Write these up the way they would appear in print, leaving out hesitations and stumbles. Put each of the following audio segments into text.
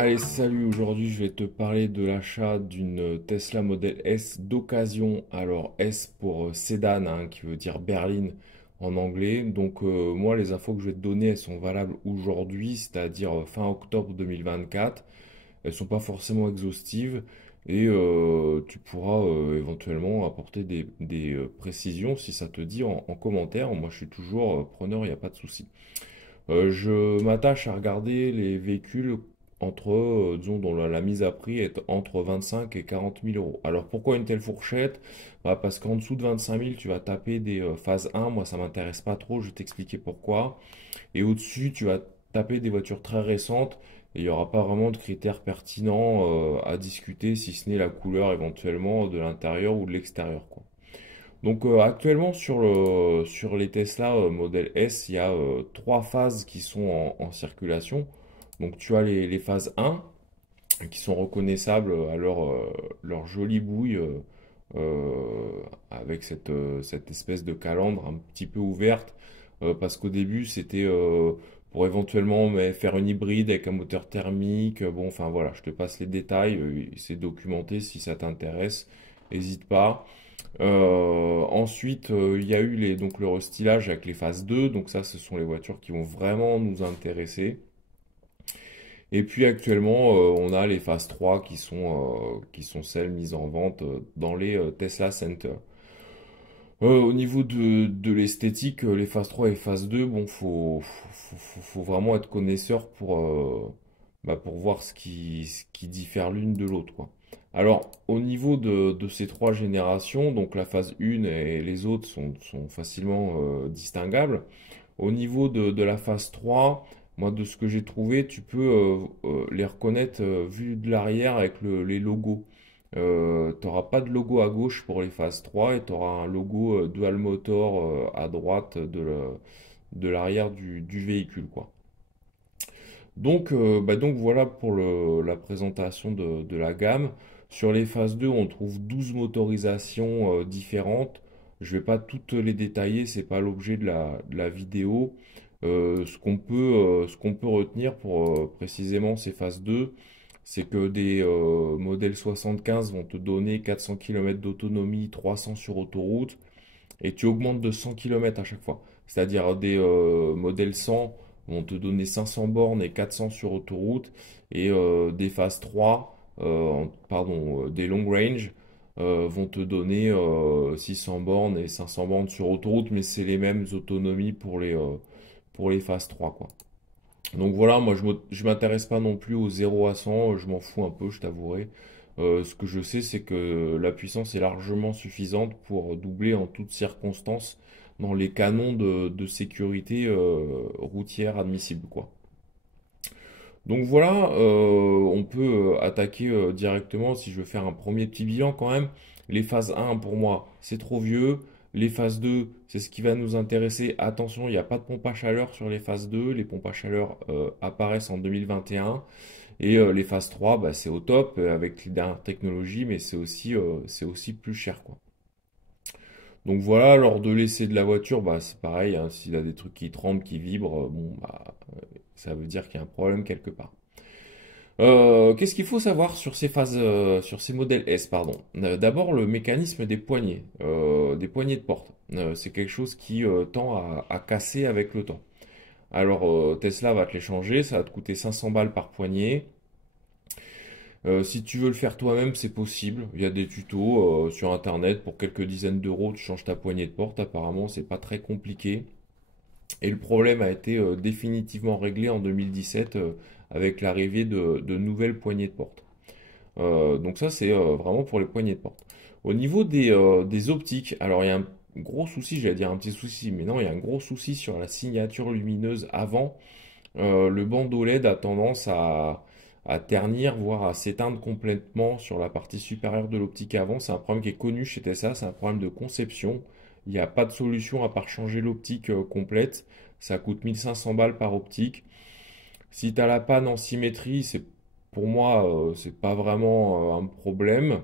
Allez, salut, aujourd'hui je vais te parler de l'achat d'une Tesla Model S d'occasion. Alors S pour sédan, hein, qui veut dire berline en anglais. Donc moi les infos que je vais te donner, elles sont valables aujourd'hui, c'est-à-dire fin octobre 2024. Elles sont pas forcément exhaustives et tu pourras éventuellement apporter des précisions si ça te dit en commentaire. Moi je suis toujours preneur, il n'y a pas de souci. Je m'attache à regarder les véhicules entre, disons, dont la mise à prix est entre 25 et 40 000 euros. Alors pourquoi une telle fourchette? Bah, parce qu'en dessous de 25 000, tu vas taper des phases 1. Moi, ça m'intéresse pas trop, je vais t'expliquer pourquoi. Et au-dessus, tu vas taper des voitures très récentes et il n'y aura pas vraiment de critères pertinents à discuter, si ce n'est la couleur éventuellement de l'intérieur ou de l'extérieur, quoi. Donc actuellement sur les Tesla Model S, il y a trois phases qui sont en circulation. Donc tu as les phases 1 qui sont reconnaissables à leur jolie bouille avec cette espèce de calandre un petit peu ouverte parce qu'au début c'était pour éventuellement faire une hybride avec un moteur thermique. Bon, enfin voilà, je te passe les détails, c'est documenté si ça t'intéresse, n'hésite pas. Ensuite, il y a eu donc le restylage avec les phases 2. Donc ça, ce sont les voitures qui vont vraiment nous intéresser. Et puis actuellement, on a les phases 3 qui sont celles mises en vente dans les Tesla Center. Au niveau de l'esthétique, les phases 3 et phase 2, bon, faut vraiment être connaisseur pour voir ce qui diffère l'une de l'autre, quoi. Alors, au niveau de ces trois générations, donc la phase 1 et les autres sont facilement distinguables. Au niveau de la phase 3, moi, de ce que j'ai trouvé, tu peux les reconnaître vu de l'arrière avec les logos. Tu n'auras pas de logo à gauche pour les phases 3 et tu auras un logo dual motor à droite de l'arrière du véhicule, quoi. Donc voilà pour la présentation de la gamme. Sur les phases 2, on trouve 12 motorisations différentes. Je vais pas toutes les détailler, c'est pas l'objet de la vidéo. Ce qu'on peut retenir pour précisément ces phases 2, c'est que des modèles 75 vont te donner 400 km d'autonomie, 300 sur autoroute, et tu augmentes de 100 km à chaque fois. C'est-à-dire des modèles 100 vont te donner 500 bornes et 400 sur autoroute, et des phases 3, des long range, vont te donner 600 bornes et 500 bornes sur autoroute, mais c'est les mêmes autonomies pour les phases 3, quoi. Donc voilà, moi je m'intéresse pas non plus au 0 à 100, je m'en fous un peu, je t'avouerai. Ce que je sais, c'est que la puissance est largement suffisante pour doubler en toutes circonstances dans les canons de sécurité routière admissibles, quoi. Donc voilà, on peut attaquer directement, si je veux faire un premier petit bilan quand même. Les phases 1 pour moi, c'est trop vieux. Les phases 2, c'est ce qui va nous intéresser. Attention, il n'y a pas de pompe à chaleur sur les phases 2. Les pompes à chaleur apparaissent en 2021. Et les phases 3, bah, c'est au top avec les dernières technologies, mais c'est aussi plus cher, quoi. Donc voilà, lors de l'essai de la voiture, bah, c'est pareil, hein, s'il a des trucs qui tremblent, qui vibrent, bon, bah, ça veut dire qu'il y a un problème quelque part. Qu'est-ce qu'il faut savoir sur sur ces modèles S, pardon? D'abord, le mécanisme des poignées de porte. C'est quelque chose qui tend à casser avec le temps. Alors, Tesla va te les changer, ça va te coûter 500 balles par poignée. Si tu veux le faire toi-même, c'est possible. Il y a des tutos sur internet pour quelques dizaines d'euros, tu changes ta poignée de porte. Apparemment, c'est pas très compliqué. Et le problème a été définitivement réglé en 2017 avec l'arrivée de nouvelles poignées de porte. Donc ça, c'est vraiment pour les poignées de porte. Au niveau des optiques, alors il y a un gros souci, j'allais dire un petit souci, mais non, il y a un gros souci sur la signature lumineuse avant. Le bandeau LED a tendance à ternir, voire à s'éteindre complètement sur la partie supérieure de l'optique avant. C'est un problème qui est connu chez Tesla, c'est un problème de conception. Il n'y a pas de solution à part changer l'optique complète. Ça coûte 1500 balles par optique. Si tu as la panne en symétrie, pour moi, c'est pas vraiment un problème.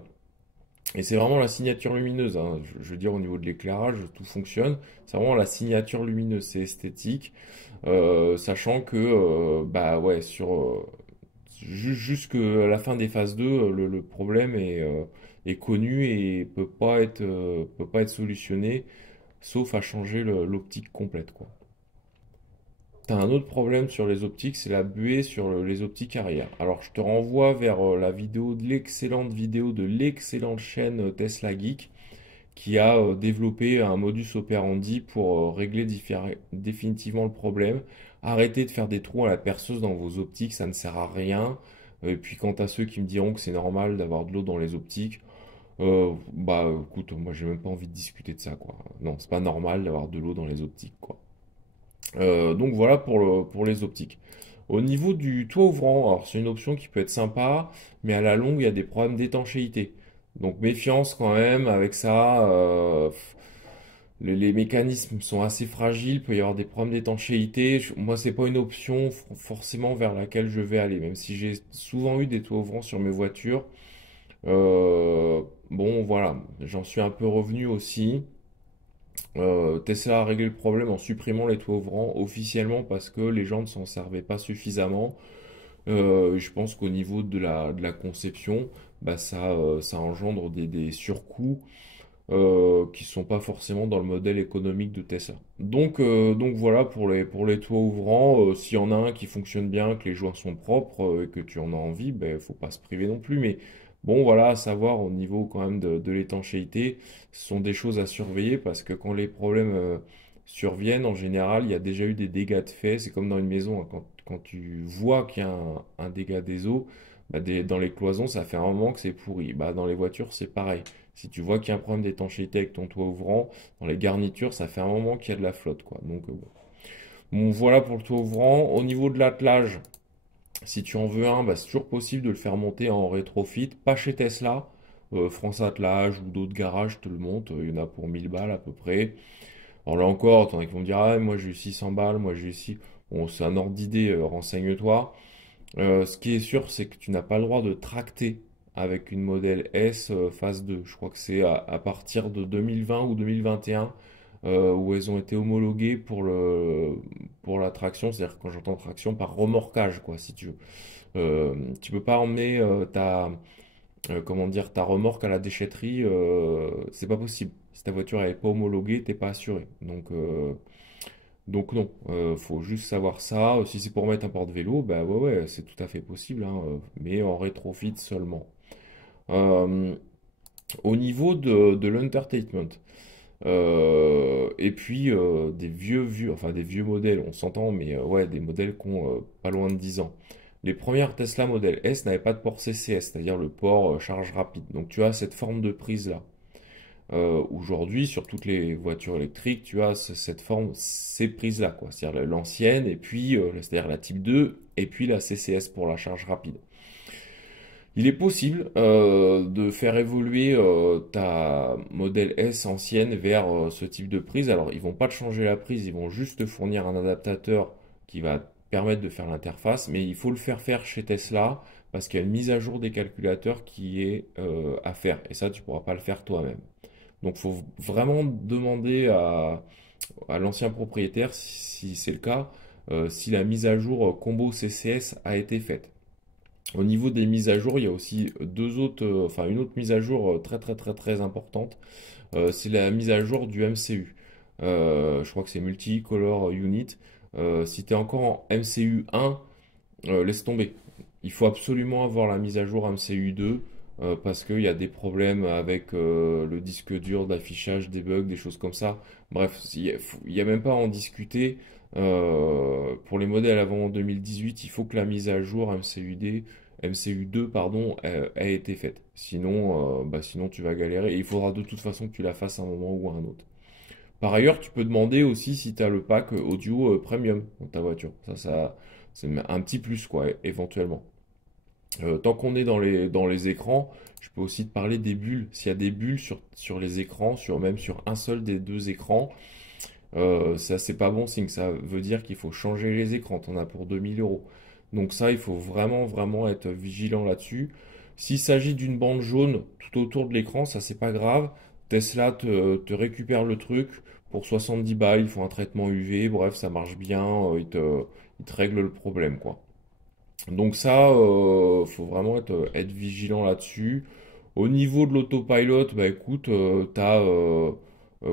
Et c'est vraiment la signature lumineuse, hein. Je veux dire, au niveau de l'éclairage, tout fonctionne. C'est vraiment la signature lumineuse, c'est esthétique. Sachant que, bah ouais, jusqu'à la fin des phases 2, le problème est connu et peut pas être solutionné, sauf à changer l'optique complète, quoi. T'as un autre problème sur les optiques, c'est la buée sur les optiques arrière. Alors je te renvoie vers la vidéo de l'excellente vidéo de l'excellente chaîne Tesla Geek qui a développé un modus operandi pour régler définitivement le problème. Arrêtez de faire des trous à la perceuse dans vos optiques, ça ne sert à rien. Et puis quant à ceux qui me diront que c'est normal d'avoir de l'eau dans les optiques, bah écoute, moi j'ai même pas envie de discuter de ça quoi. Non, c'est pas normal d'avoir de l'eau dans les optiques quoi. Donc voilà pour pour les optiques. Au niveau du toit ouvrant, alors c'est une option qui peut être sympa, mais à la longue il y a des problèmes d'étanchéité. Donc méfiance quand même avec ça. Les mécanismes sont assez fragiles, il peut y avoir des problèmes d'étanchéité. Moi, c'est pas une option forcément vers laquelle je vais aller, même si j'ai souvent eu des toits ouvrants sur mes voitures. Bon, voilà, j'en suis un peu revenu aussi. Tesla a réglé le problème en supprimant les toits ouvrants officiellement parce que les gens ne s'en servaient pas suffisamment. Je pense qu'au niveau de de la conception, bah ça engendre des surcoûts qui sont pas forcément dans le modèle économique de Tesla. Donc voilà pour les toits ouvrants. S'il y en a un qui fonctionne bien, que les joints sont propres et que tu en as envie, ben faut pas se priver non plus. Mais bon voilà, à savoir au niveau quand même de l'étanchéité, ce sont des choses à surveiller parce que quand les problèmes surviennent, en général, il y a déjà eu des dégâts de fait. C'est comme dans une maison, hein, quand tu vois qu'il y a un dégât des eaux, bah, dans les cloisons, ça fait un moment que c'est pourri. Bah, dans les voitures, c'est pareil. Si tu vois qu'il y a un problème d'étanchéité avec ton toit ouvrant, dans les garnitures, ça fait un moment qu'il y a de la flotte, quoi. Donc, bon. Bon, voilà pour le toit ouvrant. Au niveau de l'attelage, si tu en veux un, bah, c'est toujours possible de le faire monter en rétrofit. Pas chez Tesla. France Attelage ou d'autres garages te le montent. Il y en a pour 1000 balles à peu près. Alors là encore, t'en as qui vont dire, ah, moi j'ai eu 600 balles, moi j'ai eu 6. Bon, c'est un ordre d'idée, renseigne-toi. Ce qui est sûr, c'est que tu n'as pas le droit de tracter avec une modèle S phase 2. Je crois que c'est à partir de 2020 ou 2021 où elles ont été homologuées pour pour la traction, c'est-à-dire quand j'entends traction par remorquage, quoi, si tu veux. Tu peux pas emmener comment dire, ta remorque à la déchetterie, c'est pas possible. Si ta voiture n'est pas homologuée, t'es pas assuré. Donc non, faut juste savoir ça. Si c'est pour mettre un porte-vélo, bah ouais, c'est tout à fait possible, hein, mais en rétrofit seulement. Euh, Au niveau de l'entertainment, et puis enfin des vieux modèles, on s'entend, mais ouais, des modèles qui ont pas loin de 10 ans. Les premières Tesla Model S n'avaient pas de port CCS, c'est-à-dire le port charge rapide. Donc tu as cette forme de prise là. Aujourd'hui, sur toutes les voitures électriques, tu as cette forme, ces prises-là, quoi. C'est-à-dire l'ancienne, et puis, c'est-à-dire la type 2, et puis la CCS pour la charge rapide. Il est possible de faire évoluer ta modèle S ancienne vers ce type de prise. Alors, ils vont pas te changer la prise, ils vont juste te fournir un adaptateur qui va te permettre de faire l'interface, mais il faut le faire chez Tesla parce qu'il y a une mise à jour des calculateurs qui est à faire. Et ça, tu pourras pas le faire toi-même. Donc, il faut vraiment demander à l'ancien propriétaire, si c'est le cas, si la mise à jour combo CCS a été faite. Au niveau des mises à jour, il y a aussi enfin une autre mise à jour très importante. C'est la mise à jour du MCU. Je crois que c'est Multicolor Unit. Si tu es encore en MCU 1, laisse tomber. Il faut absolument avoir la mise à jour MCU 2 parce qu'il y a des problèmes avec le disque dur d'affichage, des bugs, des choses comme ça. Bref, il y a même pas à en discuter. Pour les modèles avant 2018, il faut que la mise à jour MCU 2 pardon, ait été faite. Sinon, sinon tu vas galérer et il faudra de toute façon que tu la fasses à un moment ou à un autre. Par ailleurs, tu peux demander aussi si tu as le pack audio premium dans ta voiture. Ça, c'est un petit plus, quoi, éventuellement. Tant qu'on est dans les écrans, je peux aussi te parler des bulles. S'il y a des bulles sur les écrans, même sur un seul des deux écrans, ça, c'est pas bon signe. Ça veut dire qu'il faut changer les écrans. T'en as pour 2000 euros. Donc ça, il faut vraiment être vigilant là-dessus. S'il s'agit d'une bande jaune tout autour de l'écran, ça, c'est pas grave. Tesla te récupère le truc pour 70 balles. Ils font un traitement UV. Bref, ça marche bien. Ils te règlent le problème, quoi. Donc ça, faut vraiment être vigilant là-dessus. Au niveau de l'autopilot, bah écoute, t'as,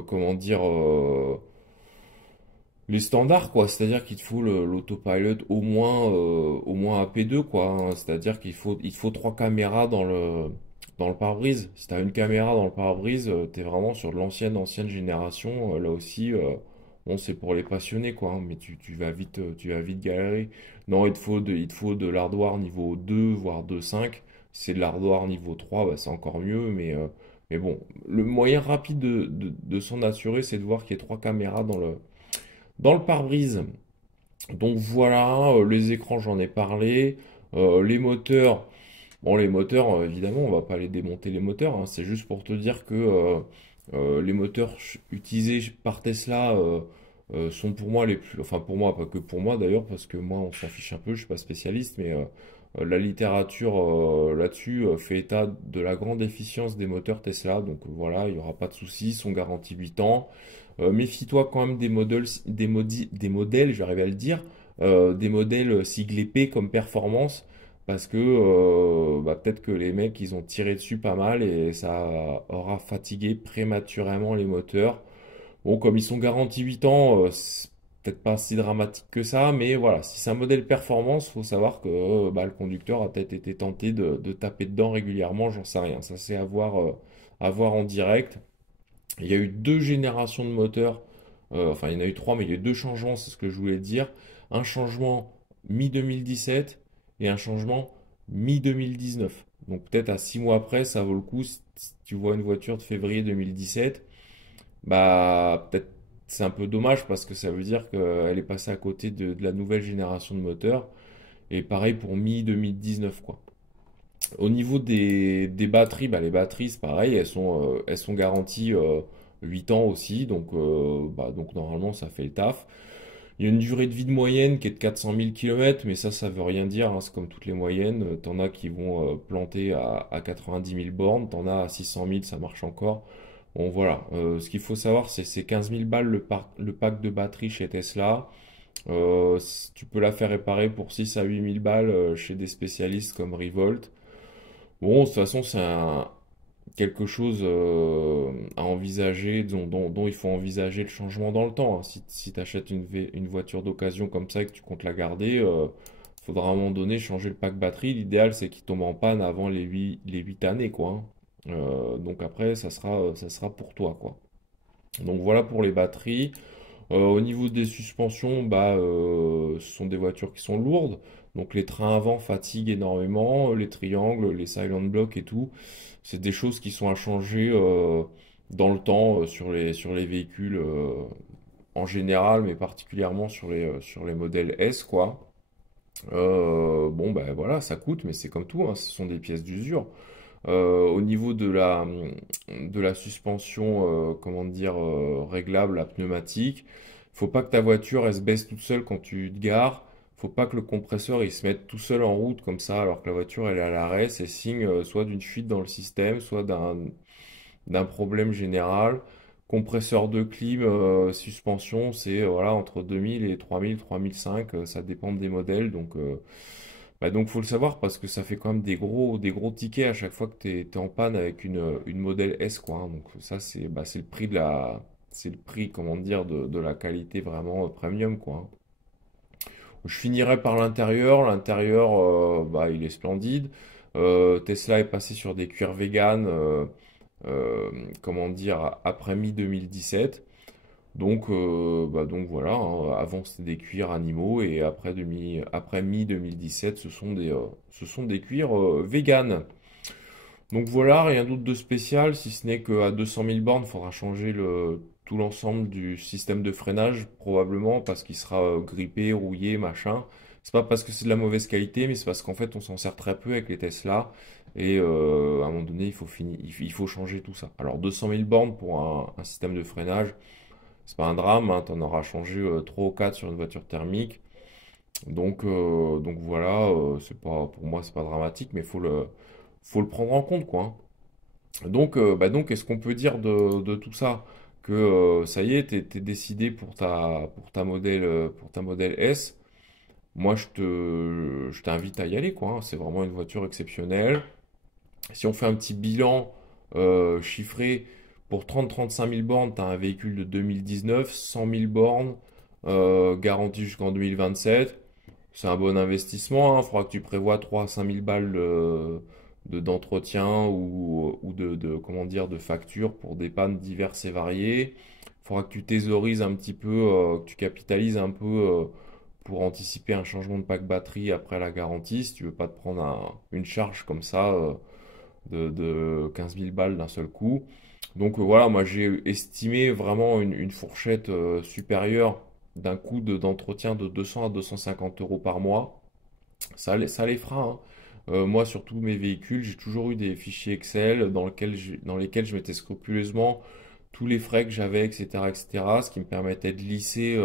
comment dire, les standards, quoi. C'est-à-dire qu'il te faut l'autopilot au moins AP2, quoi, hein. C'est-à-dire il te faut trois caméras dans le pare-brise. Si t'as une caméra dans le pare-brise, t'es vraiment sur de ancienne génération. Là aussi, bon, c'est pour les passionnés, quoi, hein, mais tu vas vite galérer. Non, il te faut de l'hardware niveau 2, voire 2.5. Si c'est de l'hardware niveau 3, bah, c'est encore mieux, mais bon, le moyen rapide de s'en assurer, c'est de voir qu'il y a trois caméras dans le pare-brise. Donc voilà, les écrans, j'en ai parlé. Les moteurs, bon, les moteurs, évidemment, on va pas les démonter les moteurs, hein. C'est juste pour te dire que les moteurs utilisés par Tesla sont pour moi les plus, enfin pour moi, pas que pour moi d'ailleurs, parce que moi, on s'en fiche un peu, je suis pas spécialiste, mais la littérature là-dessus fait état de la grande efficience des moteurs Tesla. Donc voilà, il y aura pas de soucis, ils sont garantis 8 ans. Méfie-toi quand même des modèles, j'arrive à le dire, des modèles siglés P comme performance, parce que bah, peut-être que les mecs ils ont tiré dessus pas mal et ça aura fatigué prématurément les moteurs. Bon, comme ils sont garantis 8 ans, c'est peut-être pas si dramatique que ça, mais voilà, si c'est un modèle performance, faut savoir que bah, le conducteur a peut-être été tenté de taper dedans régulièrement, j'en sais rien. Ça c'est à voir en direct. Il y a eu deux générations de moteurs, enfin il y en a eu trois, mais il y a eu deux changements, c'est ce que je voulais dire. Un changement mi-2017 et un changement mi-2019. Donc peut-être à 6 mois après, ça vaut le coup, si tu vois une voiture de février 2017, bah peut-être c'est un peu dommage parce que ça veut dire qu'elle est passée à côté de la nouvelle génération de moteurs. Et pareil pour mi-2019, quoi. Au niveau des batteries, bah, les batteries, c'est pareil, elles sont garanties 8 ans aussi, donc normalement ça fait le taf. Il y a une durée de vie de moyenne qui est de 400 000 km, mais ça veut rien dire, hein, c'est comme toutes les moyennes. T'en as qui vont planter à 90 000 bornes, t'en as à 600 000, ça marche encore. Bon voilà. Ce qu'il faut savoir, c'est 15 000 balles le pack de batterie chez Tesla. Tu peux la faire réparer pour 6 à 8 000 balles chez des spécialistes comme Revolt. Bon, de toute façon, quelque chose à envisager, dont il faut envisager le changement dans le temps, hein. Si tu achètes une voiture d'occasion comme ça et que tu comptes la garder, faudra à un moment donné changer le pack batterie. L'idéal, c'est qu'il tombe en panne avant les 8 années, quoi, hein. Donc après, ça sera pour toi, quoi. Donc voilà pour les batteries. Au niveau des suspensions, bah, ce sont des voitures qui sont lourdes. Donc les trains avant fatiguent énormément, les triangles, les silent blocks et tout. C'est des choses qui sont à changer dans le temps sur les véhicules en général, mais particulièrement sur les modèles S, quoi. Bon, ben voilà, ça coûte, mais c'est comme tout, hein, ce sont des pièces d'usure. Au niveau de la suspension, comment dire, réglable, la pneumatique, faut pas que ta voiture elle se baisse toute seule quand tu te gares. Faut pas que le compresseur il se mette tout seul en route comme ça alors que la voiture elle est à l'arrêt. C'est signe soit d'une fuite dans le système, soit d'un problème général. Compresseur de clim, suspension, c'est voilà entre 2000 et 3000, 3005, ça dépend des modèles. Donc faut le savoir parce que ça fait quand même des gros tickets à chaque fois que t'es en panne avec une modèle S, quoi, hein. Donc ça c'est le prix c'est le prix, comment dire, de la qualité vraiment premium, quoi, hein. Je finirai par l'intérieur. L'intérieur, bah, il est splendide. Tesla est passé sur des cuirs vegan, euh, comment dire, après mi-2017. Donc voilà, hein. Avant c'était des cuirs animaux et après mi-2017 ce sont des cuirs vegan. Donc voilà, rien d'autre de spécial, si ce n'est qu'à 200 000 bornes, il faudra changer tout l'ensemble du système de freinage, probablement parce qu'il sera grippé, rouillé, machin. C'est pas parce que c'est de la mauvaise qualité, mais c'est parce qu'en fait on s'en sert très peu avec les Tesla. Et à un moment donné, il faut changer tout ça. Alors 200 000 bornes pour un système de freinage, c'est pas un drame, hein, t'en auras changé 3 ou 4 sur une voiture thermique. Donc voilà, c'est pas, pour moi c'est pas dramatique, mais faut le prendre en compte, quoi, hein. Donc qu'est-ce qu'on peut dire de tout ça? Que ça y est, t'es décidé pour ta modèle S. moi je t'invite à y aller, quoi, hein. C'est vraiment une voiture exceptionnelle. Si on fait un petit bilan chiffré, pour 30-35 000 bornes, tu as un véhicule de 2019, 100 000 bornes, garantie jusqu'en 2027. C'est un bon investissement, hein. Il faudra que tu prévois 3 à 5 000 balles d'entretien ou comment dire, de factures pour des pannes diverses et variées. Il faudra que tu thésauриses un petit peu, que tu capitalises un peu pour anticiper un changement de pack batterie après la garantie, si tu veux pas te prendre une charge comme ça de 15 000 balles d'un seul coup. Donc voilà, moi j'ai estimé vraiment une fourchette supérieure d'un coût d'entretien de 200 à 250 euros par mois. Ça les fera, hein. Moi, sur tous mes véhicules, j'ai toujours eu des fichiers Excel dans lesquels je mettais scrupuleusement tous les frais que j'avais, etc., etc., ce qui me permettait de lisser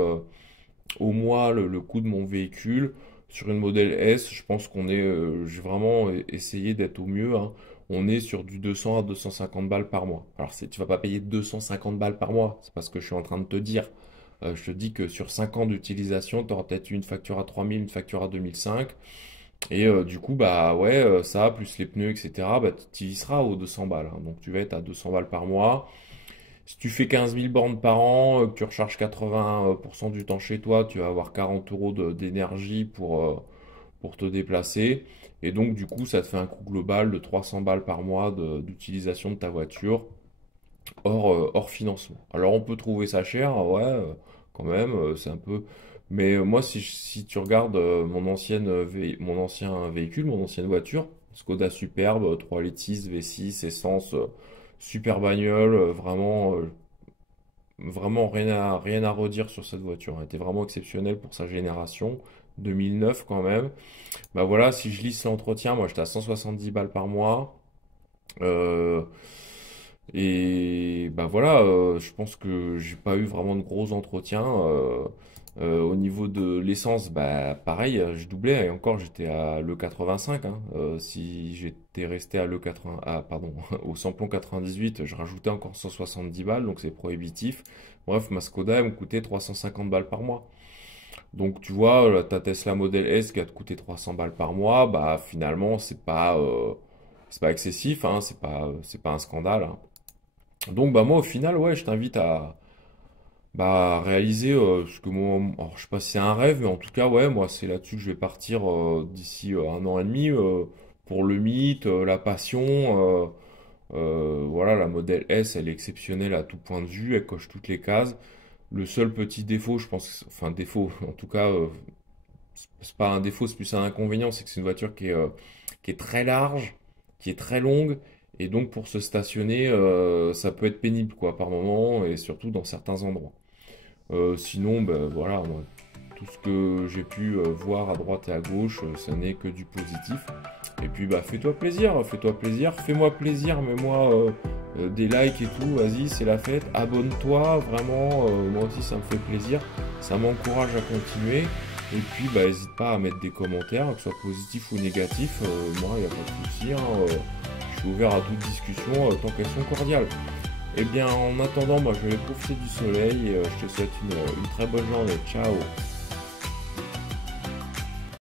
au mois le coût de mon véhicule. Sur une modèle S, je pense j'ai vraiment essayé d'être au mieux, hein. On est sur du 200 à 250 balles par mois. Alors, tu vas pas payer 250 balles par mois, c'est pas ce que je suis en train de te dire. Je te dis que sur 5 ans d'utilisation, tu auras peut-être une facture à 3 000, une facture à 2 500. Et du coup, bah ouais, ça, plus les pneus, etc., bah, tu y seras aux 200 balles, hein. Donc tu vas être à 200 balles par mois. Si tu fais 15 000 bornes par an, que tu recharges 80% du temps chez toi, tu vas avoir 40 euros d'énergie pour te déplacer. Et donc, du coup, ça te fait un coût global de 300 balles par mois d'utilisation de ta voiture, hors financement. Alors, on peut trouver ça cher, ouais, quand même, c'est un peu. Mais moi, si tu regardes mon ancien véhicule, mon ancienne voiture, Skoda Superbe, 3 litres 6, V6, essence, super bagnole, vraiment rien à redire sur cette voiture. Elle était vraiment exceptionnelle pour sa génération, 2009 quand même. Bah voilà, si je lisse l'entretien, moi j'étais à 170 balles par mois. Euh, et bah voilà, je pense que j'ai pas eu vraiment de gros entretiens. Au niveau de l'essence, bah pareil, je doublais et encore j'étais à l'E85, hein. Si j'étais resté à l'E80, ah pardon, au samplon 98, je rajoutais encore 170 balles, donc c'est prohibitif. Bref, ma Skoda elle me coûtait 350 balles par mois. Donc tu vois, ta Tesla Model S qui va te coûter 300 balles par mois, bah finalement c'est pas excessif, hein, c'est pas un scandale, hein. Donc bah moi au final ouais je t'invite à réaliser ce que moi, alors, je sais pas si c'est un rêve, mais en tout cas ouais moi c'est là-dessus que je vais partir d'ici 1 an et demi pour le mythe, la passion. Voilà, la Model S elle est exceptionnelle à tout point de vue, elle coche toutes les cases. Le seul petit défaut, je pense, enfin défaut, en tout cas, c'est pas un défaut, c'est plus un inconvénient, c'est que c'est une voiture qui est très large, qui est très longue, et donc pour se stationner, ça peut être pénible quoi par moment, et surtout dans certains endroits. Sinon, ben voilà, moi, tout ce que j'ai pu voir à droite et à gauche, ça n'est que du positif. Et puis bah fais-toi plaisir, fais-moi plaisir, mets-moi des likes et tout, vas-y, c'est la fête, abonne-toi, vraiment, moi aussi ça me fait plaisir, ça m'encourage à continuer. Et puis bah n'hésite pas à mettre des commentaires, que ce soit positif ou négatif, moi il n'y a pas de souci, hein, je suis ouvert à toute discussion tant qu'elles sont cordiales. Eh bien, en attendant, moi je vais profiter du soleil et je te souhaite une très bonne journée. Ciao!